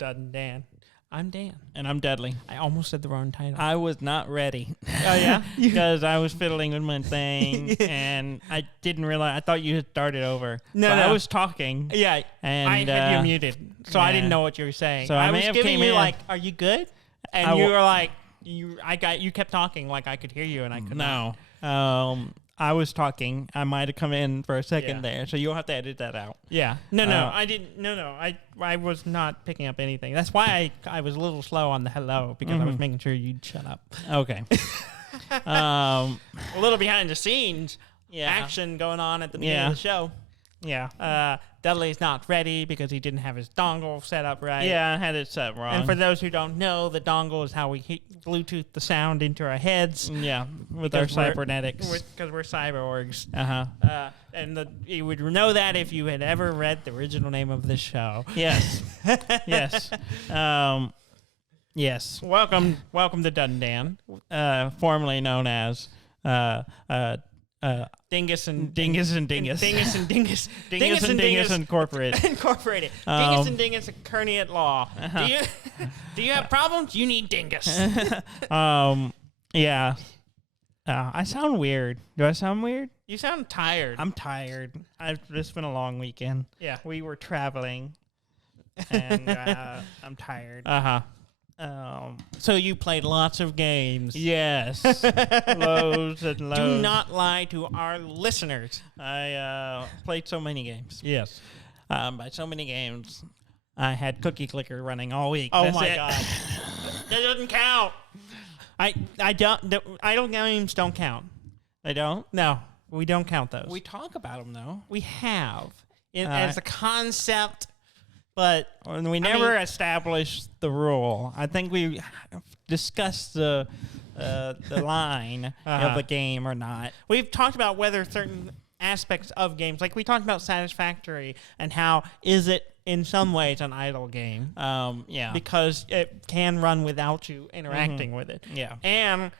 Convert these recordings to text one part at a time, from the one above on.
Dud and Dan. I'm Dan. And I'm Dudley. I almost said the wrong title. I was not ready. Oh, yeah? Because I was fiddling with my thing, and I didn't realize. I thought you had started over. No, but no. I was talking. Yeah, And, I had you muted, so I didn't yeah. know what you were saying. So I may was have giving came you in. like, "Are you good?" And I you w- were like, you kept talking like I could hear you, and I could not. No. I was talking. I might have come in for a second Yeah. there, so you'll have to edit that out. Yeah. No, I didn't. No, I was not picking up anything. That's why I was a little slow on the hello, because I was making sure you'd shut up. Okay. A little behind the scenes Yeah. action going on at the beginning of the show. Yeah. Dudley's not ready because he didn't have his dongle set up right. Yeah, I had it set wrong. And for those who don't know, the dongle is how we Bluetooth the sound into our heads. yeah, with our Because we're- cybernetics. Because we're cyborgs. Uh-huh. And you would know that if you had ever read the original name of this show. Yes. Yes. Yes. Welcome to Dud and Dan. Formerly known as Dingus and Dingus and Dingus. Dingus and Dingus. Dingus and Dingus Incorporated. Incorporated. Dingus and Dingus attorney at law. Do you have problems? You need Dingus. Yeah. I sound weird. Do I sound weird? You sound tired. I'm tired. It's been a long weekend. Yeah. We were traveling, and I'm tired. Uh-huh. So you played lots of games. Yes. Loads and loads. Do not lie to our listeners. I played so many games. Yes. By so many games, I had Cookie Clicker running all week. Oh That's my it. God. That doesn't count. Idle games don't count. They don't? No, we don't count those. We talk about them, though. We have as a concept, but And we never established the rule. I think we discussed the line of the game or not. we've talked about whether certain aspects of games, like we talked about Satisfactory and how is it in some ways an idle game Yeah. because it can run without you interacting with it. Yeah. And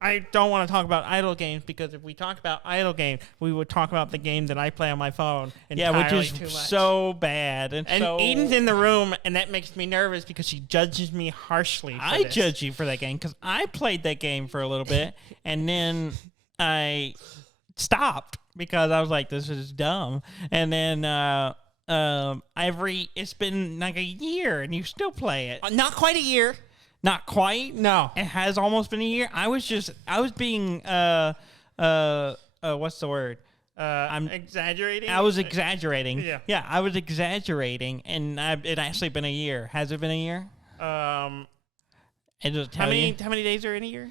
I don't want to talk about idle games because if we talk about idle games, we would talk about the game that I play on my phone entirely Yeah, which too is much. so bad. And so Eden's in the room, and that makes me nervous because she judges me harshly for I this. judge you for that game because I played that game for a little bit, and then I stopped because I was like, "This is dumb." And then it's been like a year, and you still play it. Not quite a year. Not quite. No. It has almost been a year. I was being what's the word? I'm exaggerating. I was exaggerating. Yeah. Yeah, I was exaggerating, and it actually been a year. Has it been a year? It just How tell many you. days are in a year?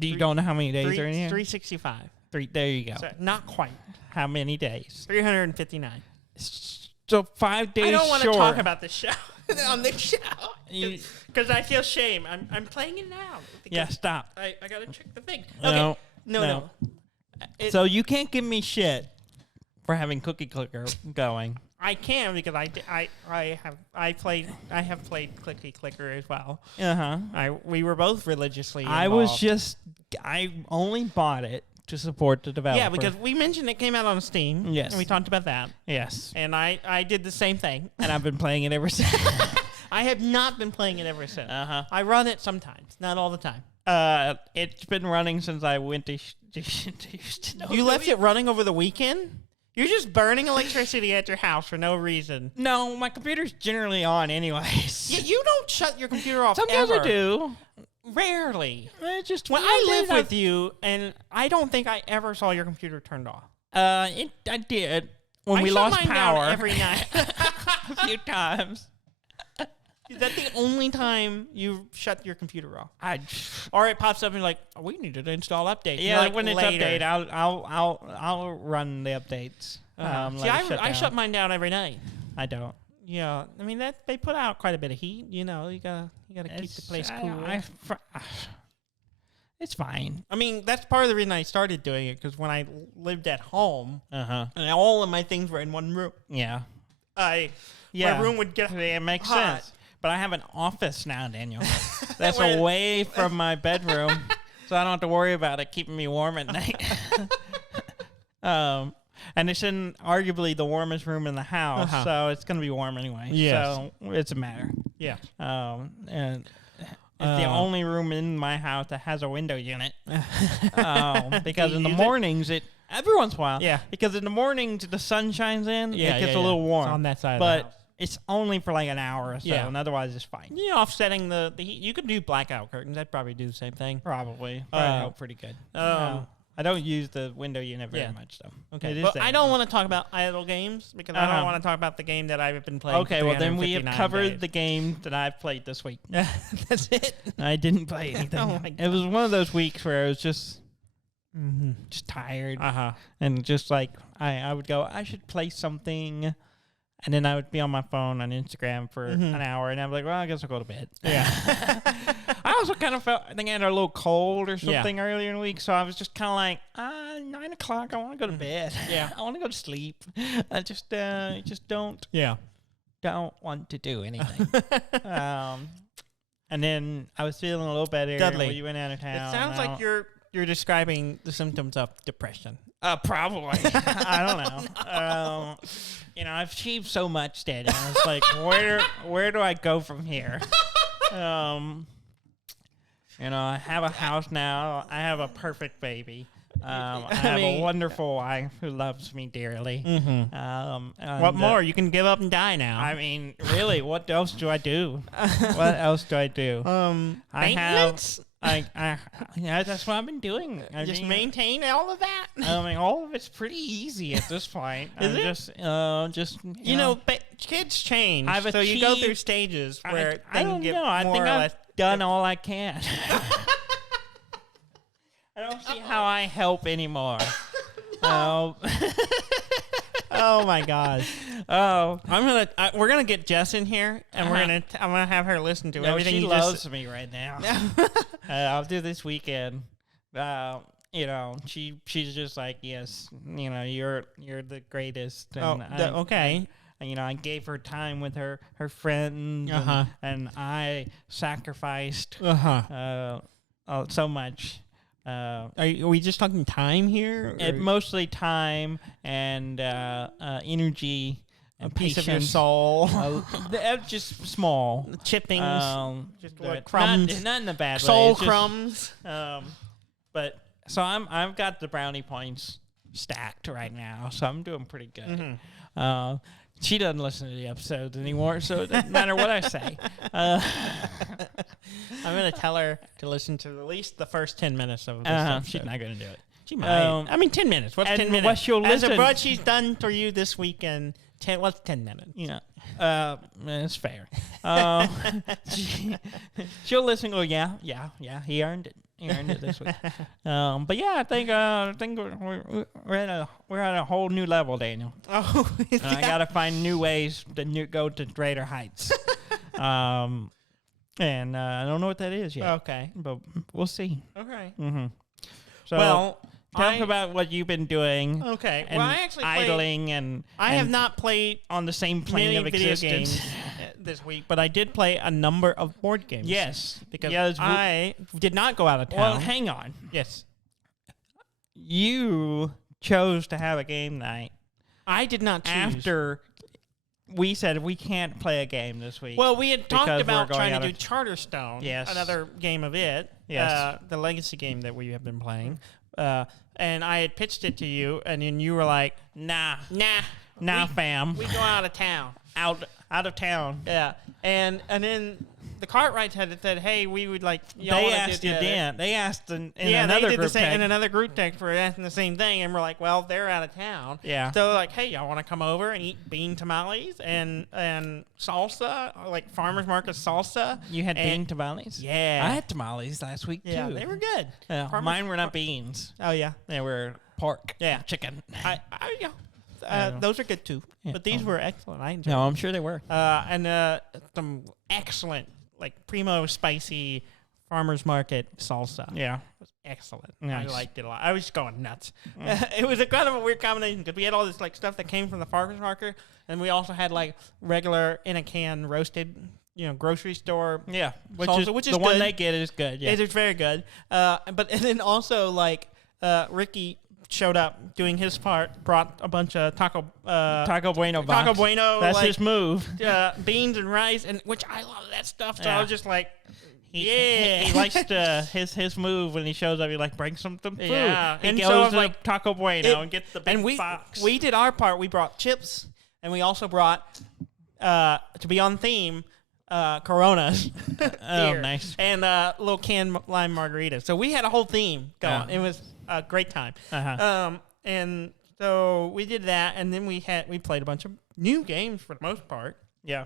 You don't know how many days are in a year? 365. There you go. So not quite. How many days? 359. So 5 days I don't want to short. talk about this show on this show You- because I feel shame. I'm playing it now. Yeah, stop. I gotta check the thing. No, Okay. No. So you can't give me shit for having Cookie Clicker going. I can because I have played Clicky Clicker as well. We were both religiously involved. I only bought it to support the developer. Yeah, because we mentioned it came out on Steam. Yes. And we talked about that. yes, And I did the same thing. and I've been playing it ever since. I have not been playing it ever since. I run it sometimes, not all the time. It's been running since I went to Houston. You left it running over the weekend? You're just burning electricity at your house for no reason. No, my computer's generally on anyways. Yeah, you don't shut your computer off Sometimes ever. I do. Rarely. Just When I live with you, and I don't think I ever saw your computer turned off. I did when we shut lost mine down power every night. a few times. Is that the only time you shut your computer off? I Or it pops up and you're like, oh, we need to install updates. yeah, Like when it's later. update, I'll run the updates. See, let it I down. shut mine down every night. I don't. Yeah, I mean that they put out quite a bit of heat. You know, you gotta keep the place cool. It's fine. I mean, that's part of the reason I started doing it because when I lived at home And all of my things were in one room, yeah. my Yeah. room would get It makes hot. sense. But I have an office now, Daniel. That's Where- away from my bedroom, so I don't have to worry about it keeping me warm at night. And it's in arguably the warmest room in the house, so it's going to be warm anyway. Yes. So it's a matter. Yeah. And it's the only room in my house that has a window unit. Because in the mornings, every once in a while. Yeah. Because in the mornings, the sun shines in. It gets a little warm. It's on that side but of the house. it's only for like an hour or so, and otherwise it's fine. Yeah, offsetting the heat. You could do blackout curtains. That'd probably do the same thing. Probably help pretty good. I don't use the window unit very much, though. Okay, but I don't want to talk about idle games because I don't want to talk about the game that I've been playing. Okay, well then we have covered days. the game that I've played this week. That's it. I didn't play anything. Oh my God. It was one of those weeks where I was just tired, and just like I would go, I should play something. And then I would be on my phone on Instagram for an hour, and I'm like, well, I guess I'll go to bed. Yeah. I also kind of felt, I think I had a little cold or something earlier in the week, so I was just kind of like, 9 o'clock, I want to go to bed. Yeah. I want to go to sleep. I just don't want to do anything. And then I was feeling a little better. Dudley, when you went out of town. It sounds like you're describing the symptoms of depression. Probably. I don't know. I've achieved so much, Daniel. It's like, where do I go from here? I have a house now. I have a perfect baby. I have a wonderful wife who loves me dearly. What more? You can give up and die now. I mean, really, what else do I do? What else do I do? Maintenance? That's what I've been doing. Just maintain all of that. I mean, all of it's pretty easy at this point. Is it? Just kids change. I've so you go through stages where I don't know. I think I've done all I can. I don't see how I help anymore. Oh my God! We're gonna get Jess in here, and I'm gonna have her listen to everything. She loves me right now. I'll do this weekend. She's just like, yes, you're the greatest. And okay. I gave her time with her friends, and I sacrificed so much. Are we just talking time here? Mostly time and energy, a piece of your soul. Just small chippings, just like crumbs, not in the bad way. Soul crumbs. But so I've got the brownie points stacked right now, so I'm doing pretty good. She doesn't listen to the episodes anymore, so it doesn't matter what I say. I'm going to tell her to listen to at least the first 10 minutes of this. She's not going to do it. She might. 10 minutes. What's 10 minutes? What she'll listen. As a what she's done for you this weekend, what's 10 minutes? It's fair. She'll listen and go, yeah, he earned it. He earned it this week. But yeah, I think we're at a whole new level, Daniel. Oh, I got to find new ways to go to greater heights. And I don't know what that is yet. Okay, but we'll see. Okay. So, tell us about what you've been doing. Okay. And I actually idling I have not played on the same plane of existence this week, but I did play a number of board games. Yes, because I did not go out of town. Well, hang on. Yes, you chose to have a game night. I did not choose. After we said we can't play a game this week. Well, we had talked about trying to do Charterstone. Yes, another game of it. Yes, the legacy game that we have been playing. And I had pitched it to you, and then you were like, nah, fam. We go out of town. Out of town. Yeah. And then the Cartwrights had said, hey, we would like... They asked you, Dan. They asked in another they did group in another group text for asking the same thing, and we're like, well, they're out of town. Yeah. So like, hey, y'all want to come over and eat bean tamales and salsa, like farmer's market salsa? You had bean tamales? Yeah. I had tamales last week, too. Yeah, they were good. Mine were not beans. Oh, yeah. They were pork. Yeah. Chicken. Those are good, too. Yeah. But these were excellent. I enjoyed them. I'm sure they were. And some excellent, like, primo spicy farmer's market salsa. Yeah. It was excellent. Nice. I liked it a lot. I was just going nuts. It was a kind of a weird combination because we had all this, like, stuff that came from the farmer's market, and we also had, like, regular in a can roasted, grocery store. Yeah. Salsa, which is the good. one they get is good. Yeah. It is very good. But then also, like, Ricky showed up doing his part, brought a bunch of Taco Bueno box. Taco Bueno. That's his move. Beans and rice, and which I love that stuff. So I was just like, he likes to his move when he shows up. He like brings something food. Yeah, He and goes so I was to like, Taco Bueno and gets the big box. We did our part. We brought chips, and we also brought to be on theme. Coronas. Oh, nice. And little canned lime margarita. So we had a whole theme going. It was a great time. And so we did that, and then we played a bunch of new games for the most part. Yeah.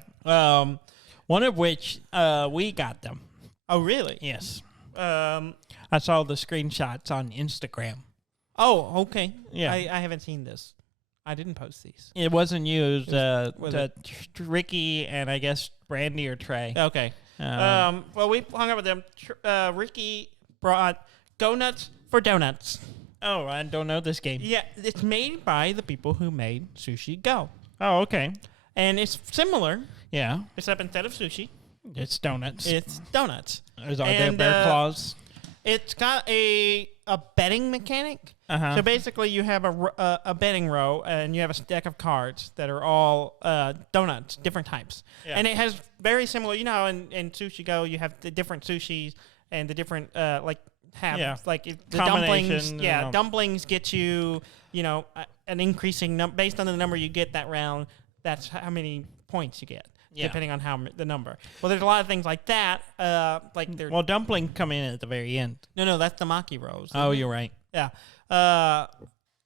One of which we got them. Oh, really? Yes. I saw the screenshots on Instagram. Oh, okay. Yeah. I haven't seen this. I didn't post these. It wasn't you. It was Ricky and I guess Brandy or Trey. Okay. Well, we hung out with them. Ricky brought donuts for donuts. Oh, I don't know this game. Yeah, it's made by the people who made Sushi Go. Oh, okay. And it's similar. Yeah. Except instead of sushi, it's donuts. It's donuts. Are there bear claws? It's got a betting mechanic. So basically, you have a betting row, and you have a stack of cards that are all donuts, different types. Yeah. And it has very similar. You know, in Sushi Go, you have the different sushis and the different the dumplings. Yeah, dumplings get you. You know, an increasing based on the number you get that round. That's how many points you get. Yeah. Depending on the number. Well, there's a lot of things like that. Dumplings come in at the very end. No, that's the maki rows. Oh, you're right. Yeah.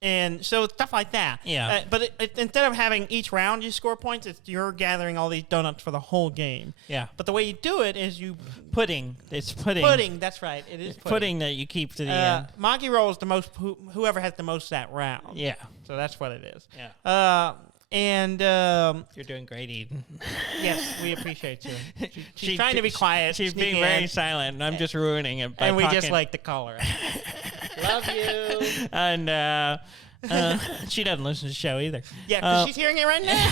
And so stuff like that. Yeah. But instead of having each round you score points, you're gathering all these donuts for the whole game. Yeah. But the way you do it is pudding. It's pudding. Pudding. That's right. It is pudding that you keep to the end. Maki roll is the most. Whoever has the most that round. Yeah. So that's what it is. Yeah. And you're doing great, Eden. Yes, we appreciate you. She's trying to be quiet. She's being very silent, and I'm just ruining it. And we just like to call her. Love you. And she doesn't listen to the show either. Yeah, because she's hearing it right now.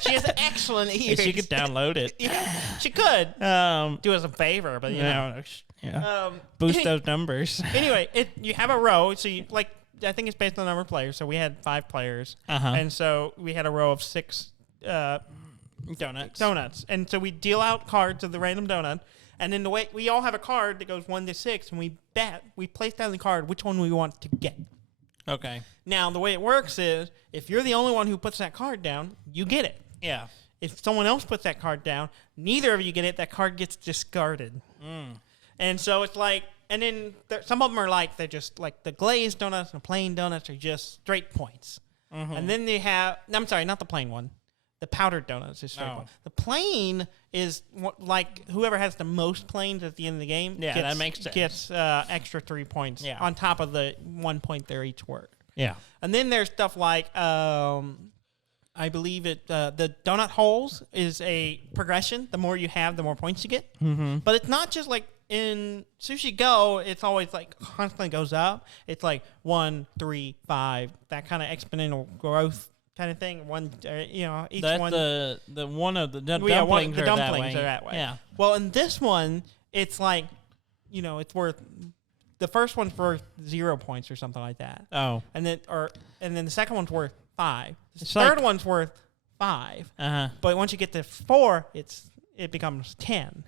She has excellent ears. She could download it. Yeah, she could. Do us a favor, but you know. Yeah. Boost those numbers. Anyway, you have a row, so you like. I think it's based on the number of players. So we had 5 players, and so we had a row of 6 donuts. And so we deal out cards of the random donut, and then the way we all have a card that goes 1 to 6, and we place down the card which one we want to get. Okay. Now the way it works is if you're the only one who puts that card down, you get it. Yeah. If someone else puts that card down, neither of you get it. That card gets discarded. And so it's like. And then some of them are like, they're just like the glazed donuts and the plain donuts are just straight points. And then they have, I'm sorry, not the plain one. The powdered donuts is straight point. The plain is like whoever has the most plains at the end of the game that makes sense. Gets extra 3 points on top of the 1 point they're each worth. Yeah. And then there's stuff like, I believe the donut holes is a progression. The more you have, the more points you get. But it's not just like, in Sushi Go, it's always like constantly goes up. It's like 1, 3, 5, that kind of exponential growth kind of thing. Each one. The one of the dumplings are that way. Yeah. Well, in this one, it's like, it's worth. The first one's worth 0 points or something like that. Oh. And then the second one's worth 5. The third one's worth 5. But once you get to 4, it becomes 10.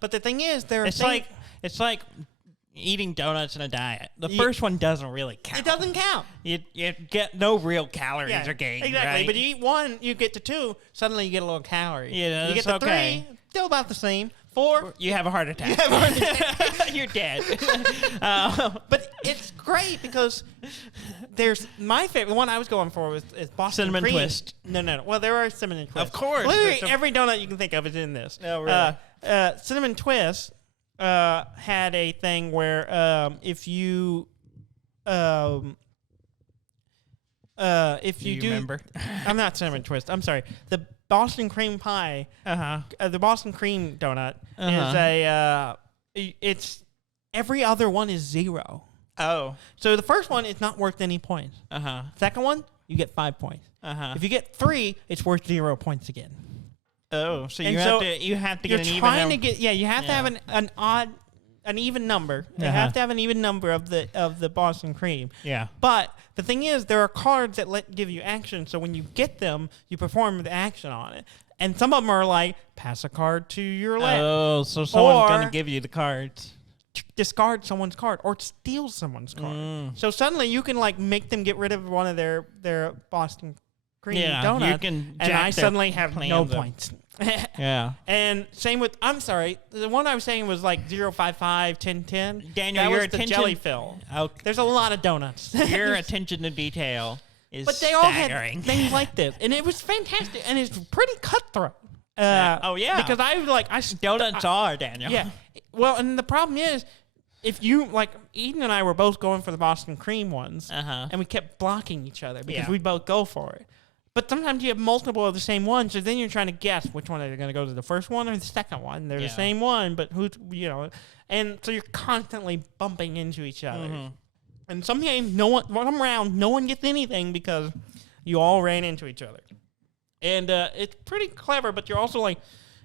But the thing is, it's like eating donuts in a diet. The first one doesn't really count. It doesn't count. You get no real calories or gains. Exactly. Right? But you eat 1, you get to 2, suddenly you get a little calorie. Yeah, you get to 3, still about the same. 4, you have a heart attack. You're dead. But it's great because there's my favorite. The one I was going for is Boston Cinnamon cream. Twist. No. Well, there are cinnamon twists. Of course. Literally every donut you can think of is in this. Oh, really? Cinnamon Twist had a thing where if you remember? I'm not Cinnamon Twist. I'm sorry. The Boston cream pie. The Boston cream donut is it's every other one is 0. Oh. So the first one is not worth any points. Second one, you get 5 points. If you get 3, it's worth 0 points again. Oh, so you have to get an even. You have to have an odd an even number. They Uh-huh. have to have an even number of the Boston cream. Yeah. But the thing is, there are cards that give you action. So when you get them, you perform the action on it. And some of them are like, pass a card to your left. Oh, so someone's going Or- to give you the cards. Discard someone's card or steal someone's card. So suddenly you can like make them get rid of one of their Boston cream donuts. You can and jack I their suddenly have no plans up. points. Yeah. And same with, I'm sorry, the one I was saying was like 055, 1010. Daniel, that your was the attention- jelly fill. Okay. There's a lot of donuts. Your attention to detail is But they all staggering. had things like this. And it was fantastic. And it's pretty cutthroat. Oh, yeah. Because Donuts are, Daniel. Yeah. Well, and the problem is, if you, like, Eden and I were both going for the Boston cream ones, and we kept blocking each other because we'd both go for it. But sometimes you have multiple of the same ones, so then you're trying to guess which one are they going to go to, the first one or the second one. They're the same one, but who's, and so you're constantly bumping into each other. And some games, one round, no one gets anything because you all ran into each other. And it's pretty clever, but you're also like,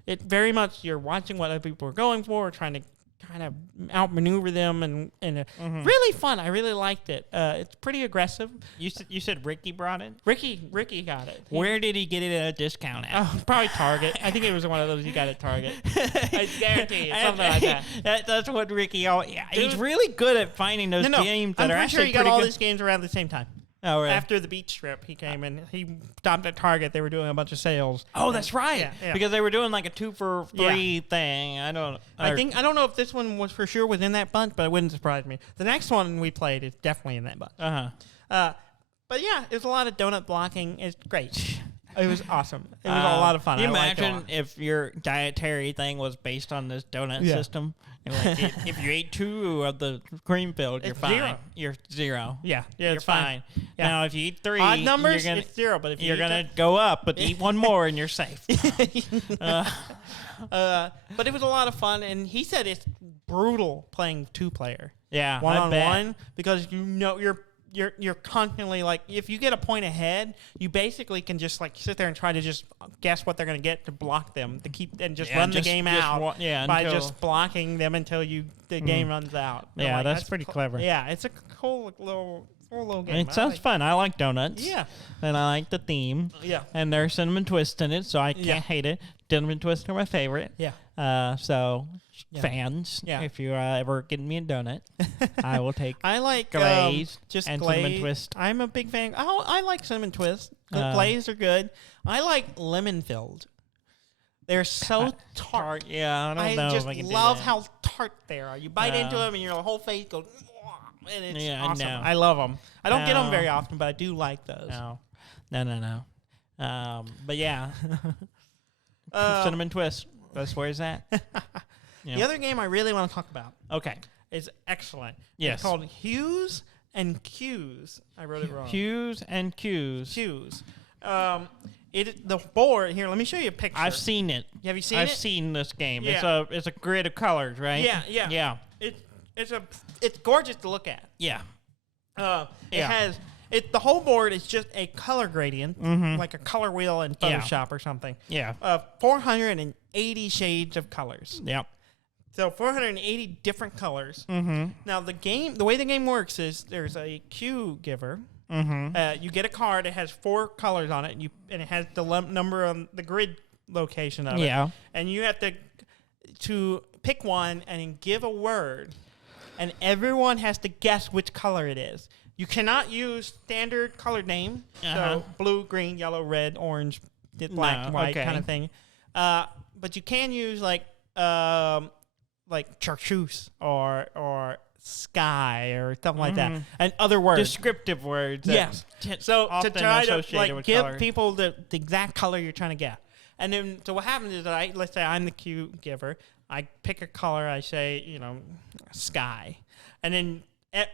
it very much, you're watching what other people are going for, trying to kind of outmaneuver them, and really fun. I really liked it. It's pretty aggressive. You said Ricky brought it? Ricky got it. Where did he get it at a discount at? Oh, probably Target. I think it was one of those you got at Target. I guarantee it's something like that. That's what Ricky. He's really good at finding those games that I'm are pretty actually sure he got pretty all good. these games around the same time. Oh, really? After the beach trip, he came and he stopped at Target. They were doing a bunch of sales. Oh, that's right. Yeah. Because they were doing like a 2-for-3 thing. I don't know if this one was for sure within that bunch, but it wouldn't surprise me. The next one we played is definitely in that bunch. But yeah, it was a lot of donut blocking. It's great. It was awesome. It was a lot of fun. Can you I liked it a imagine lot. if your dietary thing was based on this donut system? And like if you ate 2 of the cream filled, you're It's fine. 0. You're 0. Yeah, You're it's fine. Yeah. Now, if you eat 3, Odd numbers, you're gonna, it's 0. But if you're eat gonna go up, but eat one more and you're safe. but it was a lot of fun, and he said it's brutal playing 2-player. Yeah, one I on bet. one, because you're constantly like, if you get a point ahead, you basically can just like sit there and try to just guess what they're going to get to block them to keep and just run the game out by just blocking them until the game runs out. Yeah, like, that's pretty clever. Yeah, it's a cool little game. It sounds fun. I like donuts. Yeah. And I like the theme. Yeah. And there's cinnamon twist in it, so I can't hate it. Cinnamon twists are my favorite. Yeah. Fans, Yeah. if you ever get me a donut, I will take I like glaze just and glaze. cinnamon twist. I'm a big fan. I like cinnamon twist. The glaze are good. I like lemon filled. They're so tart. Yeah, I don't know. just if I can love do that. how tart they are. You bite into them and your whole face goes, and it's Yeah, I awesome. know. I love them. I don't get them No. very often, but I do like those. No. But yeah, cinnamon twist. That's where it's at. The other game I really want to talk about Okay. is excellent. Yes. It's called Hues and Cues. I wrote it wrong. Hues and Cues. Cues. The board here. Let me show you a picture. I've seen it. Have you seen I've it? seen this game. Yeah. It's a grid of colors, right? Yeah. It's gorgeous to look at. Yeah. It has the whole board is just a color gradient, like a color wheel in Photoshop or something. Yeah. 480 shades of colors. Yep. So 480 different colors. Mm-hmm. Now the way the game works is there's a cue giver. Mm-hmm. You get a card. It has 4 colors on it, and it has the number on the grid location of it. Yeah. And you have to pick one and then give a word, and everyone has to guess which color it is. You cannot use standard color name, so blue, green, yellow, red, orange, black, white kind of thing. But you can use like chartreuse or sky or something like that, and other words, Descriptive words. Yes. So to often try to associated with give color. people the exact color you're trying to get. And then, so what happens is that let's say I'm the cue giver. I pick a color. I say, sky. And then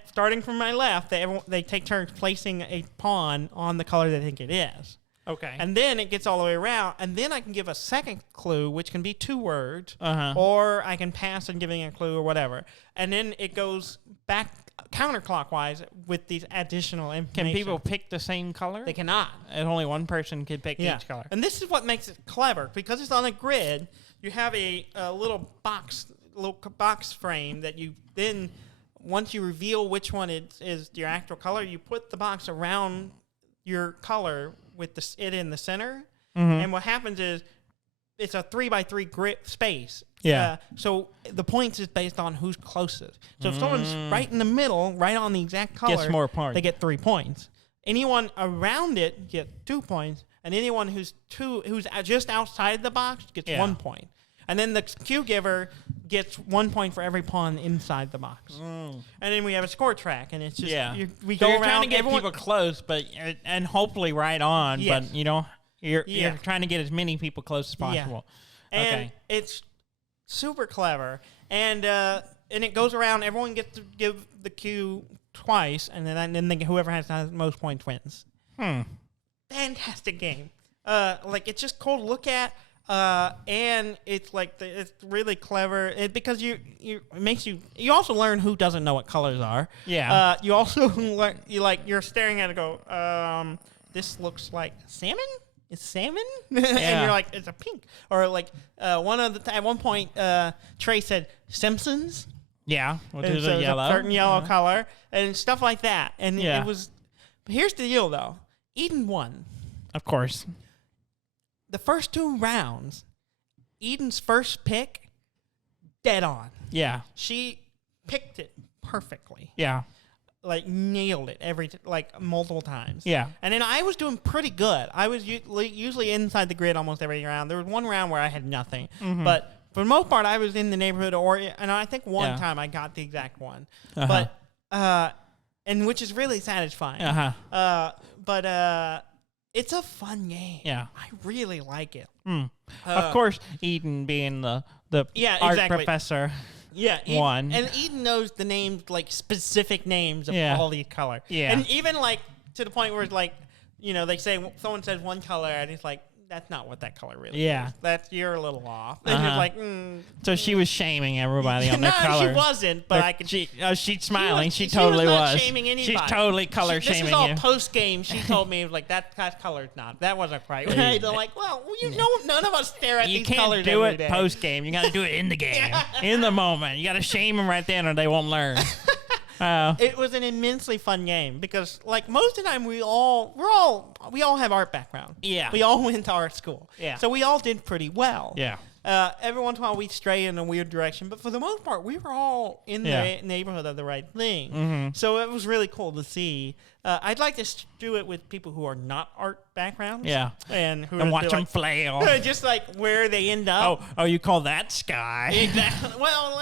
starting from my left, they take turns placing a pawn on the color they think it is. Okay. And then it gets all the way around. And then I can give a second clue, which can be 2 words. Uh-huh. Or I can pass and giving a clue or whatever. And then it goes back counterclockwise with these additional information. Can people pick the same color? They cannot. And only one person can pick each color. And this is what makes it clever. Because it's on a grid, you have a little box little box frame that you then, once you reveal which one is your actual color, you put the box around your color with it in the center. And what happens is it's a 3x3 grid space. Yeah. So the points is based on who's closest. So if someone's right in the middle, right on the exact color, Gets more points. They get 3 points. Anyone around it get 2 points, and anyone who's just outside the box gets 1 point. And then the cue giver gets 1 point for every pawn inside the box. And then we have a score track, and it's just we go around. Trying to get people close, but and hopefully right on. Yes. But you're trying to get as many people close as possible. Yeah. And it's super clever, and it goes around. Everyone gets to give the cue twice, and then whoever has the most points wins. Fantastic game. It's just cool to look at. And it's it's really clever because it makes you also learn who doesn't know what colors are. Yeah. You also learn you're staring at it and go, this looks like salmon. It's salmon, and you're like, it's a pink. Or at one point, Trey said Simpsons. Yeah, which is so a yellow, a certain yellow color, and stuff like that. And it was. But here's the deal, though. Eden won. Of course. The first 2 rounds, Eden's first pick, dead on. Yeah. She picked it perfectly. Yeah. Nailed it multiple times. Yeah. And then I was doing pretty good. I was usually inside the grid almost every round. There was one round where I had nothing. But for the most part, I was in the neighborhood, and I think one time I got the exact one. But, and which is really satisfying. But it's a fun game. Yeah. I really like it. Of course, Eden being the art professor. Yeah, one. And Eden knows the names, specific names of all these colors. Yeah. And even, to the point where it's they say, someone says one color, and it's that's not what that color really is. You're a little off. And you're like, So she was shaming everybody on their color. No, she wasn't, but I could. She's smiling. She totally was. Not shaming anybody. She's totally color shaming you. This is all post game. She told me that color's not. That wasn't right. They're like, well, none of us stare at these colors every day. You can't do it post game. You got to do it in the game, in the moment. You got to shame them right then, or they won't learn. It was an immensely fun game because, most of the time, we all have art background. Yeah, we all went to art school. Yeah, so we all did pretty well. Yeah. Every once in a while, we'd stray in a weird direction, but for the most part, we were all in the neighborhood of the right thing. So it was really cool to see. I'd like to do it with people who are not art backgrounds. Yeah, and watch them flail. Just where they end up. Oh, you call that sky? Exactly. Well,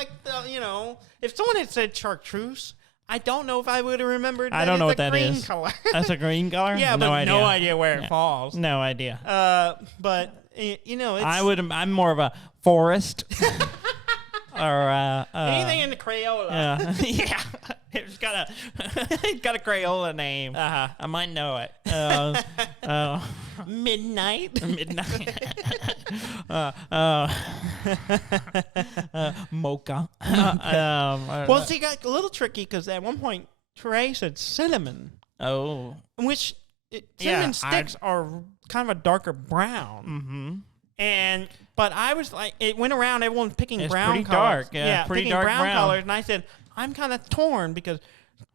if someone had said chartreuse, I don't know if I would have remembered. I don't know what that is. Color. That's a green color. Yeah, no but idea. no idea where it falls. No idea. But it's, I'm more of a forest. Or anything in the Crayola. Yeah. It's got a Crayola name. I might know it. Midnight. Mocha. Well, see, it got a little tricky because at one point Trey said cinnamon. Oh. Which cinnamon sticks are kind of a darker brown. But I was it went around. Everyone's picking brown pretty colors. Dark. Yeah, pretty picking dark brown colors. And I said, I'm kind of torn because,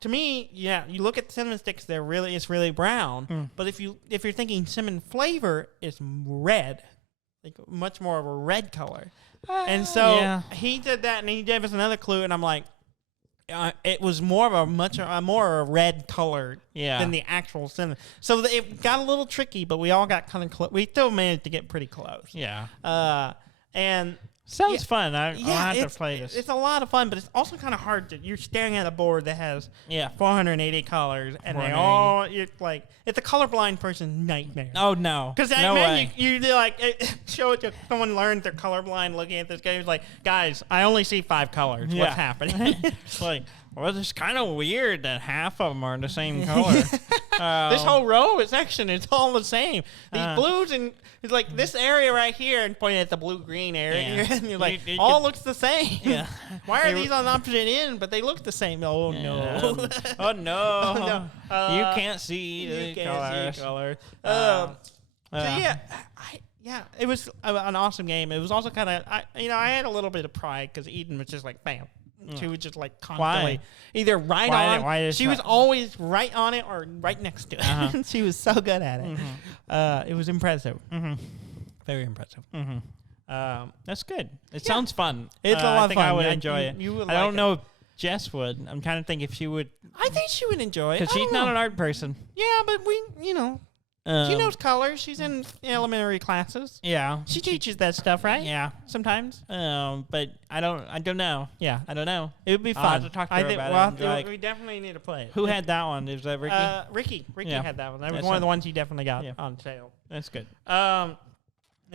to me, you look at cinnamon sticks. It's really brown. But if you're thinking cinnamon flavor, it's red, much more of a red color. And so he did that, and he gave us another clue, and I'm like, it was more of a red color than the actual cinnamon. So it got a little tricky, but we all got kind of close. We still managed to get pretty close. Yeah. And sounds fun. I'll have to play this. It's a lot of fun, but it's also kind of hard. You're staring at a board that has 480 colors, and they all it's a colorblind person's nightmare. Oh no! Because you show it to someone learned they're colorblind looking at this game. It's like, guys, I only see 5 colors. Yeah. What's happening? It's well, it's kind of weird that half of them are the same color. This whole row section is all the same. These blues and it's this area right here, and pointing at the blue-green area, and you're like, all looks the same. Yeah. Why are these on opposite end, but they look the same? Oh no! Oh no! You can't see the colors. So Yeah, it was an awesome game. It was also kind of, I had a little bit of pride because Eden was just like, bam. She was just like constantly either on. She was always right on it or right next to it. She was so good at it. It was impressive. Very impressive. That's good. It sounds fun. It's a lot of fun. I would enjoy it. You would I don't know if Jess would. I'm trying to think if she would. I think she would enjoy it. Because she's not an art person. Yeah, but she knows colors. She's in elementary classes. Yeah. She teaches that stuff, right? Yeah. Sometimes. But I don't know. Yeah, I don't know. It would be fun to talk to her about it. We definitely need to play it. Who had that one? Was that Ricky? Ricky had that one. That was one of the ones he definitely got on sale. That's good. And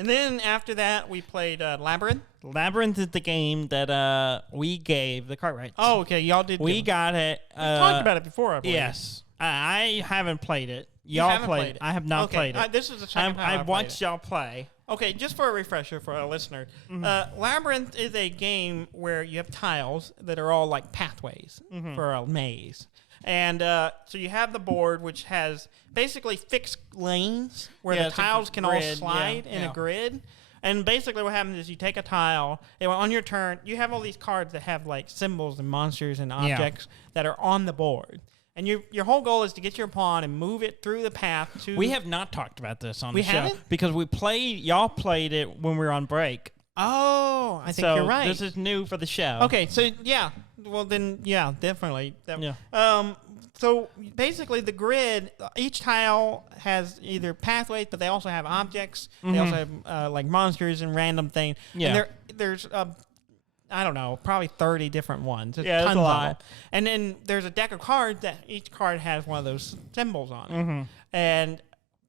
then after that, we played Labyrinth. Labyrinth is the game that we gave the cart rights. Oh, okay. Y'all did. We got it. We talked about it before, I believe. Yes. I haven't played it. Y'all played it. I have not played it. This is the second time I've watched y'all play. Okay, just for a refresher for our listener, Labyrinth is a game where you have tiles that are all like pathways for a maze. And so you have the board, which has basically fixed lanes where the tiles can all slide in a grid. And basically what happens is you take a tile, and on your turn, you have all these cards that have like symbols and monsters and objects that are on the board. And your whole goal is to get your pawn and move it through the path to... We have not talked about this on the show. We haven't? Because y'all played it when we were on break. Oh, I think you're right. This is new for the show. Okay, so yeah. Well, then, yeah, definitely. So basically the grid, each tile has either pathways, but they also have objects. They also have like monsters and random things. Yeah. And there's... I don't know, probably 30 different ones. That's a lot. And then there's a deck of cards that each card has one of those symbols on it. And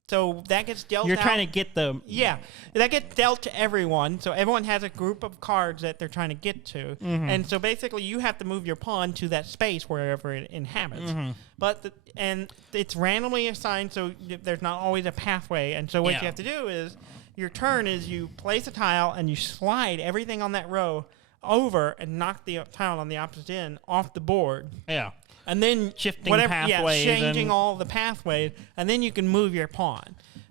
so that gets dealt out. You're trying to get them. Yeah. That gets dealt to everyone. So everyone has a group of cards that they're trying to get to. And so basically you have to move your pawn to that space wherever it inhabits. But and it's randomly assigned, so there's not always a pathway. And so what you have to do is your turn is you place a tile and you slide everything on that row over and knock the tile on the opposite end off the board. Yeah. And then shifting pathways. Changing all the pathways, and then you can move your pawn.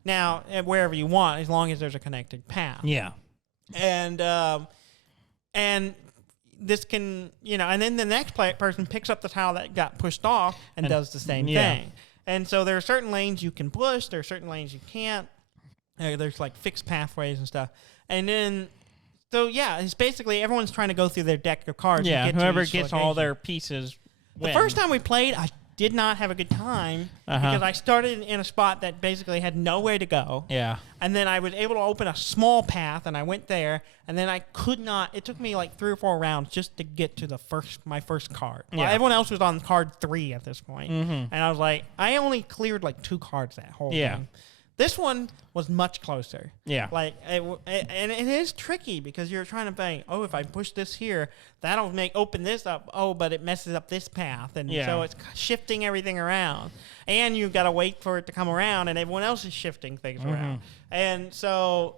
Now, wherever you want, as long as there's a connected path. Yeah. And this can, and then the next person picks up the tile that got pushed off and does the same thing. And so there are certain lanes you can push, there are certain lanes you can't. There's like fixed pathways and stuff. And then... So, yeah, it's basically everyone's trying to go through their deck of cards. Yeah, and get whoever to gets all their pieces wins. The first time we played, I did not have a good time because I started in a spot that basically had nowhere to go. Yeah. And then I was able to open a small path, and I went there, and then I could not. It took me like 3 or 4 rounds just to get to my first card. Yeah. Well, everyone else was on card 3 at this point. And I was like, I only cleared like 2 cards that whole game. This one was much closer. Yeah. Like, and it is tricky because you're trying to think, if I push this here, that'll open this up. Oh, but it messes up this path. And so it's shifting everything around. And you've got to wait for it to come around, and everyone else is shifting things around. And so,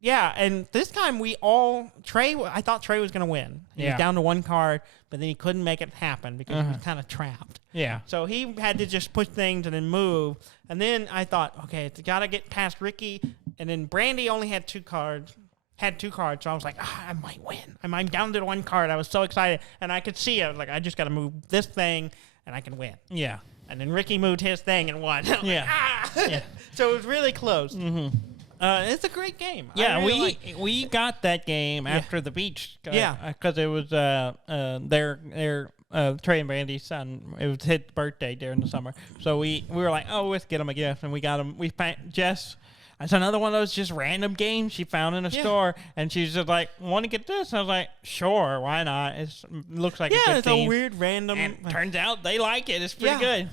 yeah, and this time I thought Trey was going to win. He was down to 1 card, but then he couldn't make it happen because he was kind of trapped. Yeah. So he had to just push things and then move. And then I thought, okay, it's got to get past Ricky. And then Brandy only had 2 cards. So I was like, I might win. I'm down to 1 card. I was so excited. And I could see it. I was like, I just got to move this thing, and I can win. Yeah. And then Ricky moved his thing and won. Yeah. So it was really close. It's a great game. Yeah, we got that game after the beach. Because it was their Trey and Brandy's son. It was his birthday during the summer, so we were like, let's get him a gift, and we got him. Jess. It's another one of those just random games she found in a store, and she's just like, "Want to get this?" And I was like, "Sure, why not?" It looks like a good it's game. A weird random. And turns out they like it. It's pretty good.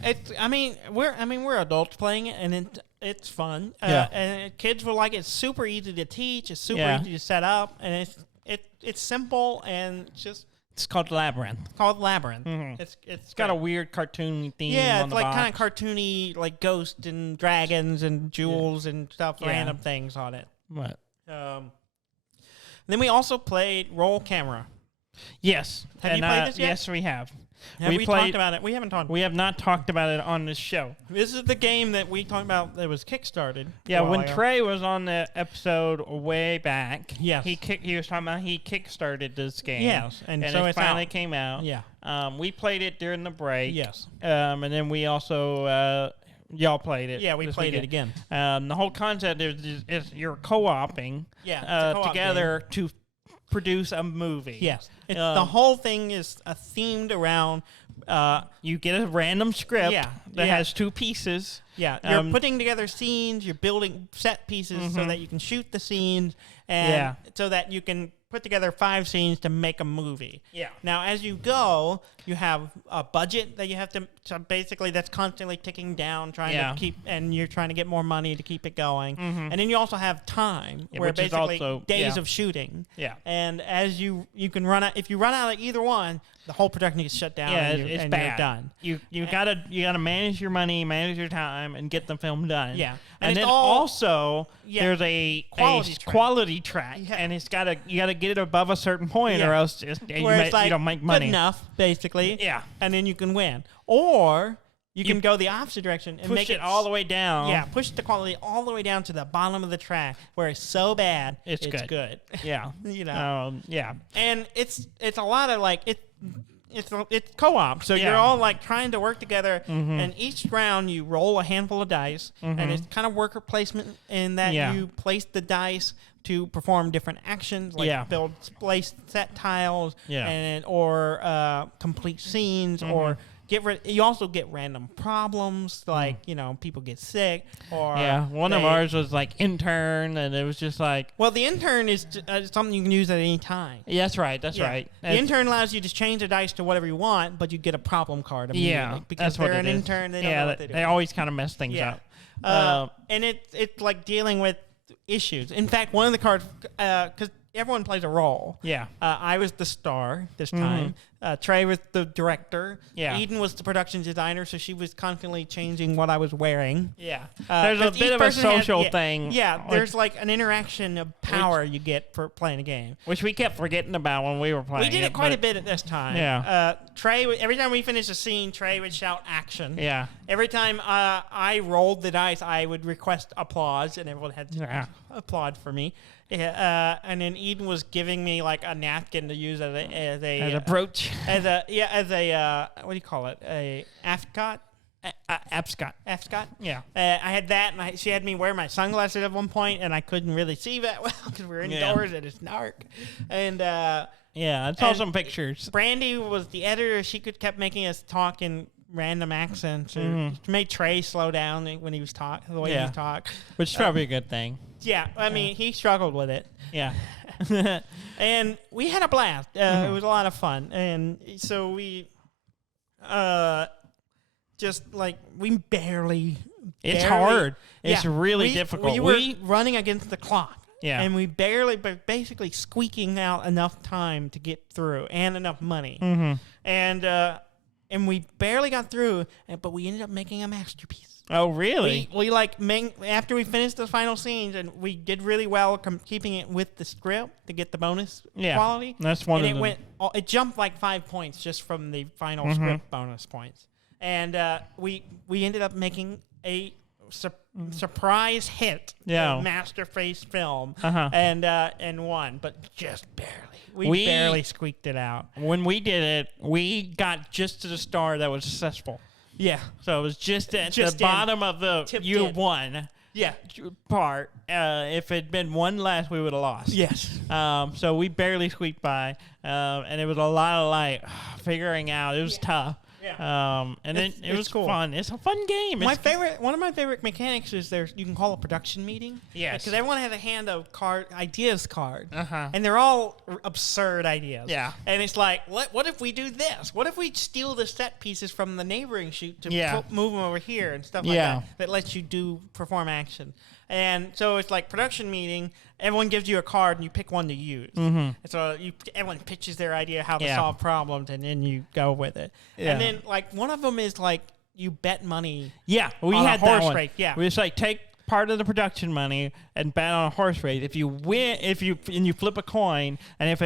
We're adults playing it, and it's fun. And kids will like it. It's super easy to teach. It's super easy to set up, and it's simple and just. It's called Labyrinth. It's got a weird cartoon theme. Yeah, it's like kind of cartoony, like ghosts and dragons and jewels and stuff, random things on it. What? Then we also played Roll Camera. Yes. Have you played this yet? Yes, we have. Have we talked about it? We haven't talked. We have not talked about it on this show. This is the game that we talked about that was kickstarted. Yeah, when Trey was on the episode way back, yes, he was talking about he kickstarted this game. Yes, and so it finally came out. Yeah, we played it during the break. Yes, and then we also y'all played it. Yeah, we played it again. The whole concept is you're co-oping. Yeah, together game. To produce a movie. Yes. The whole thing is themed around... you get a random script that has 2 pieces. Yeah, you're putting together scenes, you're building set pieces so that you can shoot the scenes, and so that you can put together 5 scenes to make a movie. Yeah. Now, as you go, you have a budget that you have to... So basically, that's constantly ticking down, trying to keep... And you're trying to get more money to keep it going. And then you also have time, where basically days of shooting. Yeah. And as you can run out... If you run out of either one, the whole production gets shut down it's and bad. you're done. You gotta manage your money, manage your time, and get the film done. Yeah. And then also there's a quality track, and you gotta get it above a certain point, or else you don't make money. Good enough, basically. Yeah. And then you can win. Or you can go the opposite direction and push make it all the way down. Yeah, push the quality all the way down to the bottom of the track where it's so bad it's good. Yeah. You know. Yeah. And it's a lot of like it's co-op, so you're all like trying to work together, and each round you roll a handful of dice, and it's kind of worker placement in that you place the dice to perform different actions, like place set tiles, or complete scenes, or you also get random problems, like people get sick, or one of ours was like intern, and it was just like, well, the intern is something you can use at any time. Yeah, that's right. The intern allows you to change the dice to whatever you want, but you get a problem card immediately because they're an intern. They don't know what they do. They always kind of mess things up. And it's like dealing with issues. In fact, one of the cards, because everyone plays a role. Yeah. I was the star this time. Trey was the director. Yeah. Eden was the production designer, so she was constantly changing what I was wearing. Yeah. There's a bit of a social thing. Yeah, there's like an interaction of power you get for playing a game. Which we kept forgetting about when we were playing. We did it quite a bit at this time. Yeah. Trey, every time we finished a scene, Trey would shout action. Yeah. Every time I rolled the dice, I would request applause, and everyone had to applaud for me. And then Eden was giving me like a napkin to use as a brooch, as a what do you call it? A ascot. Abscot. Yeah. I had that, and she had me wear my sunglasses at one point, and I couldn't really see that well because we were indoors and it's dark. And I saw some pictures. Brandy was the editor. She kept making us talk in random accents. She made Trey slow down when he was the way he talked, which is probably a good thing. Yeah, I mean, he struggled with it. Yeah. And we had a blast. It was a lot of fun. And so we we barely... It's hard. It's really difficult. We were running against the clock. Yeah. And we basically squeaking out enough time to get through and enough money. And we barely got through, but we ended up making a masterpiece. Oh, really? We after we finished the final scenes, and we did really well keeping it with the script to get the bonus quality. That's one of them. It jumped like 5 points just from the final script bonus points. And we ended up making a surprise hit, masterpiece film, and won, but just barely. We barely squeaked it out. When we did it, we got just to the star that was successful. Yeah. So it was just at the bottom of the you won part. If it had been one less, we would have lost. Yes. So we barely squeaked by, and it was a lot of like figuring out. It was tough. Yeah. And then it was cool. fun. It's a fun game. One of my favorite mechanics is you can call a production meeting. Yes. Because everyone has a hand of ideas card. And they're all absurd ideas. Yeah. And it's like, what if we do this? What if we steal the set pieces from the neighboring shoot to move them over here and stuff like that lets you perform action. And so it's like production meeting. Everyone gives you a card, and you pick one to use. And so everyone pitches their idea how to solve problems, and then you go with it. Yeah. And then like one of them is like you bet money. Yeah, we on had a horse that one. race. Yeah, we just like part of the production money and bet on a horse race. If you win, and you flip a coin, and if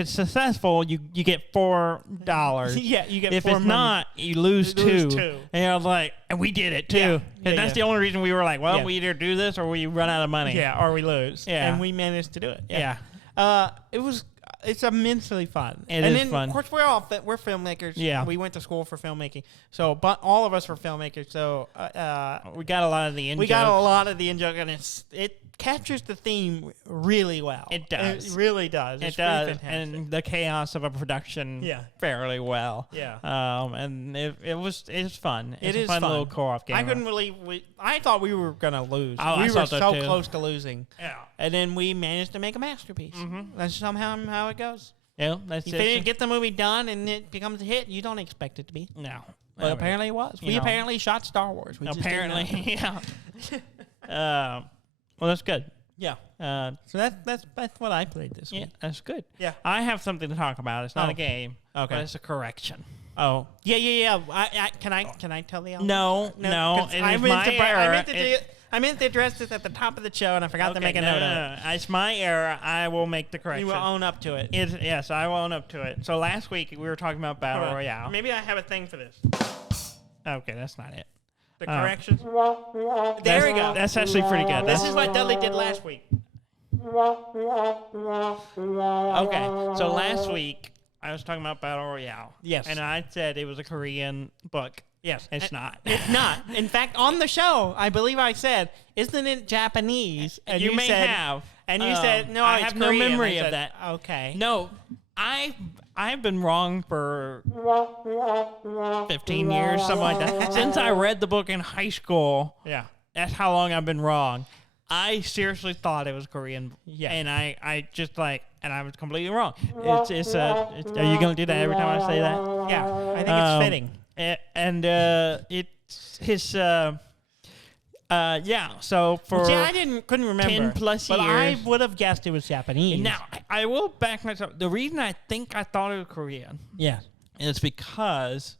it's successful, you get $4. Yeah, you get. If $4 it's not, you lose two. And I was like, and we did it too. Yeah. And that's the only reason we were like, well, Yeah. we either do this or we run out of money. Yeah, or we lose. Yeah. And we managed to do it. Yeah. It's immensely fun. It and is then, fun. Of course, we're filmmakers. Yeah. We went to school for filmmaking. So, but all of us were filmmakers. So, We got a lot of the in we got a jokes. lot of the in joke, and it captures the theme really well. It does. It really does. It It's pretty does, fantastic. and the chaos of a production fairly well. Yeah. And it was fun. It It's is a fun fun. little co-op game. I couldn't believe I thought we were gonna lose. Oh, I we were thought so, so too. close to losing. Yeah. And then we managed to make a masterpiece. Mm-hmm. That's somehow how it goes. Yeah, that's If it. they didn't get the movie done and it becomes a hit, you don't expect it to be. No. But apparently it was. We apparently shot Star Wars. We just didn't know. Apparently, yeah. Well, that's good. Yeah. So that's what I played this yeah, week. that's good. Yeah. I have something to talk about. It's not Oh. a game. Okay. But it's a correction. Oh. Yeah. Can I tell the audience? No. 'cause It I is meant my error. I meant to address this at the top of the show, and I forgot to make a note of it. No. It's my error. I will make the correction. You will own up to it. Yes, I will own up to it. So last week we were talking about Battle Royale. Maybe I have a thing for this. Okay, that's not it. The corrections. There we go. That's actually pretty good. This is what Dudley did last week. Okay, so last week I was talking about Battle Royale. Yes. And I said it was a Korean book. Yes. It's not. It's not. In fact, on the show, I believe I said, "Isn't it Japanese?" And you may said, have. And you said, "No, I it's have no Korean." memory I of said, that. Okay. No, I've been wrong for 15 years, something like that. Since I read the book in high school, Yeah. that's how long I've been wrong. I seriously thought it was Korean. Yeah. And I just and I was completely wrong. Are you going to do that every time I say that? Yeah. I think it's fitting. It's his, so for See, I couldn't remember. 10 plus but I years. would have guessed it was Japanese. Now, I will back myself. The reason I think I thought it was Korean Yes. is because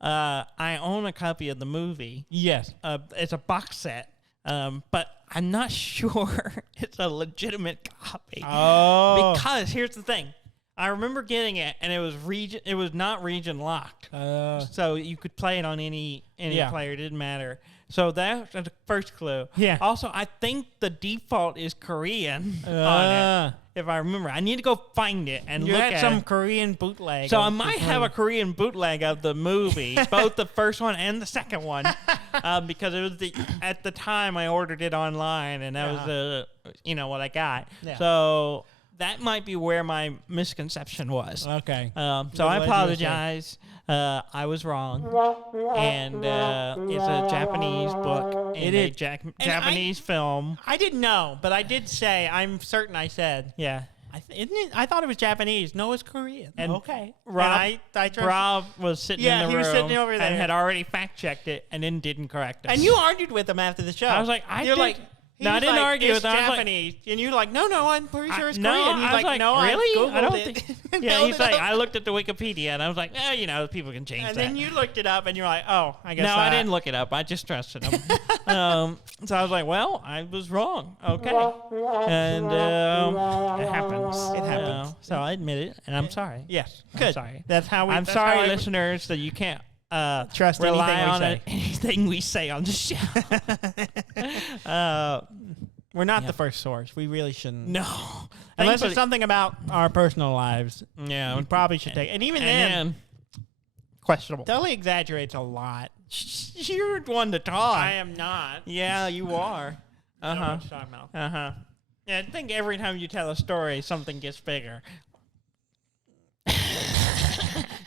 I own a copy of the movie. Yes. It's a box set, but I'm not sure it's a legitimate copy. Oh. Because here's the thing. I remember getting it, and it was not region locked. So you could play it on any player. It didn't matter. So that's the first clue. Yeah. Also, I think the default is Korean on it. If I remember, I need to go find it and You look had at some it. Korean bootleg. So I might have a Korean bootleg of the movie, both the first one and the second one, because it was at the time I ordered it online, and that was what I got. Yeah. So that might be where my misconception was. Okay. So I apologize. I was wrong, and it's a Japanese book. It And a is. Japanese film. I didn't know, but I did say, I'm certain I said, Yeah. I thought it was Japanese. No, it's Korean. And okay. Rob, And I trust Rob was sitting in the room. he was sitting over there. And had already fact checked it and then didn't correct us. And you argued with him after the show. I was like, You're like, he no, I was didn't like, argue it's with him. I was like- Japanese. And you're like, no, I'm pretty sure it's no, Korean. He's I was like, no, really? I I don't Googled think. it. Yeah, Held he's it like, up. I looked at the Wikipedia and I was like, people can change And that. then you looked it up and you're like, oh, I guess No, I not. didn't look it up. I just trusted him. So I was like, well, I was wrong. Okay. And it happens. It happens. So I admit it, and I'm sorry. Yes. I'm Good. sorry. That's how we. I'm that's sorry, how I- listeners, that you can't Trust rely anything we on say. anything we say on the show. We're not the first source. We really shouldn't. No. Unless it's Thankfully- something about our personal lives. Yeah. We probably should take. And even And then, then, questionable. Dudley exaggerates a lot. You're one to talk. I am not. Yeah, you are. I don't know Uh-huh. what you're talking about. Uh-huh. Yeah, I think every time you tell a story, something gets bigger.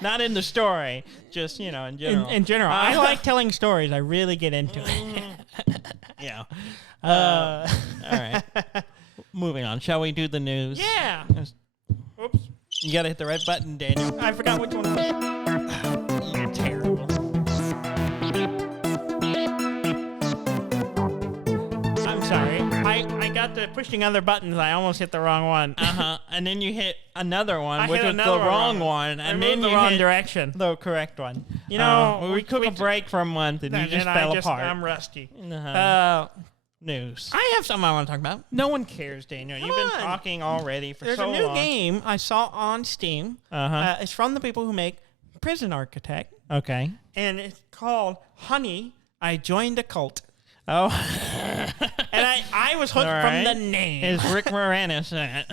Not in the story, just, in general. In general, I like telling stories. I really get into it. Yeah. All right. Moving on. Shall we do the news? Yeah. Oops. You got to hit the red button, Daniel. I forgot which one it was. You're terrible. I'm sorry. I got to pushing other buttons. I almost hit the wrong one. Uh-huh. And then you hit another one, I which hit was the another one wrong wrong. one. I And moved then the you wrong hit direction. the correct one. You know, we took a break for a month, and you just fell apart. I'm rusty. Uh-huh. news. I have something I want to talk about. No one cares, Daniel. You've been on. talking already for There's so long. a new game I saw on Steam. It's from the people who make Prison Architect. Okay. And it's called Honey, I Joined a Cult. Oh. And I was hooked from the name. Is Rick Moranis in it?